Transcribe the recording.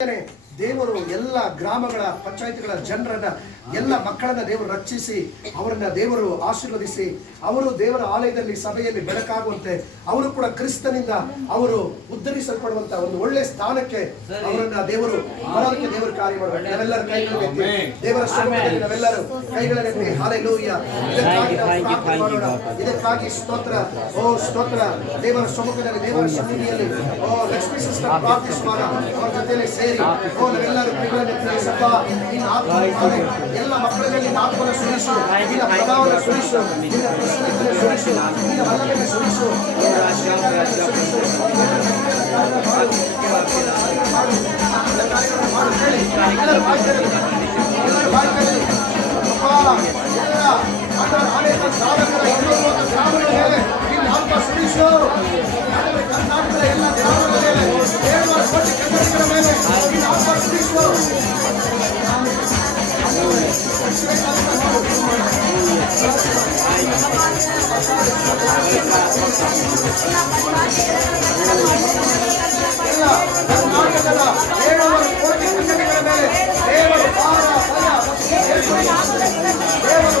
ದೇವರು ಎಲ್ಲ ಗ್ರಾಮಗಳ ಪಂಚಾಯತ್ಗಳ ಜನರನ್ನ ಎಲ್ಲ ಮಕ್ಕಳನ್ನ ದೇವರು ರಕ್ಷಿಸಿ ಅವರನ್ನ ದೇವರು ಆಶೀರ್ವದಿಸಿ ಅವರು ದೇವರ ಆಲಯದಲ್ಲಿ ಸಭೆಯಲ್ಲಿ ಬೆಳಕಾಗುವಂತೆ ಅವರು ಕೂಡ ಕ್ರಿಸ್ತನಿಂದ ಅವರು ಉದ್ಧರಿಸಲ್ಪಡುವಂತ ಒಂದು ಒಳ್ಳೆ ಸ್ಥಾನಕ್ಕೆ ಅವರನ್ನ ದೇವರು ಬರೋದಕ್ಕೆ ದೇವರು ಕಾರ್ಯ ಮಾಡಬೇಕು. ನಾವೆಲ್ಲರ ಕೈಗಳನ್ನೆತ್ತಿ ದೇವರ ಸಮ್ಮುಖದಲ್ಲಿ ನಾವೆಲ್ಲರೂ ಕೈಗಳನ್ನೆತ್ತಿ ಹಲ್ಲೆಲೂಯಾ ಇದಕ್ಕಾಗಿ ನಾವು ಪ್ರಾರ್ಥನೆ ಮಾಡೋಣ. ಇದಕ್ಕಾಗಿ ಸ್ತೋತ್ರ, ಓ ಸ್ತೋತ್ರ. ದೇವರ ಸಮ್ಮುಖದಲ್ಲಿ ದೇವರ ಸನ್ನಿಧಿಯಲ್ಲಿ ಓ ಲಕ್ಷ್ಮೀ ಸಿಸ್ಟರ್ ಪ್ರಾರ್ಥಿಸುವಾಗ ಅವರ ಜೊತೆಯಲ್ಲಿ ಸೇರಿ ಓ ನಾವೆಲ್ಲರೂ ಕೈಗಳನ್ನೆತ್ತಿ ಸಪ್ಪ ನಿನ್ನ ಆತ್ಮನೇ ಎಲ್ಲ ಮಕ್ಕಳಲ್ಲಿ ನಿನ್ನ ಆತ್ಮನ ಸುರಿಸು, ನಿನ್ನ ಪ್ರಭಾವನ ಸುರಿಸು, ನಿನ್ನ ಪ್ರಸನ್ನತೆಯನ್ನು ಸುರಿಸು, ನಿನ್ನ ಬಲವನ್ನು ಸುರಿಸು, ಎಲ್ಲರೂ ಬಾಯ್ತಾರೆ ಅನೇಕ ಸಾಧಕರ 200 ಗ್ರಾಮಗಳ ಮೇಲೆ ನಿನ್ನ ಆತ್ಮ ಸುರಿಸು. ಕರ್ನಾಟಕದ ಎಲ್ಲ ಗ್ರಾಮಗಳ ಮೇಲೆ 7 ಕೋಟಿ ಕನ್ನಡಿಗರ ಮೇಲೆ ನಿನ್ನ ಆತ್ಮ ಸುರಿಸು. ಎಲ್ಲ ಕರ್ನಾಟಕದ 7 ಕೋಟಿ ಕನ್ನಡಿಗರ ಮೇಲೆ ದೇವರು ದೇವರು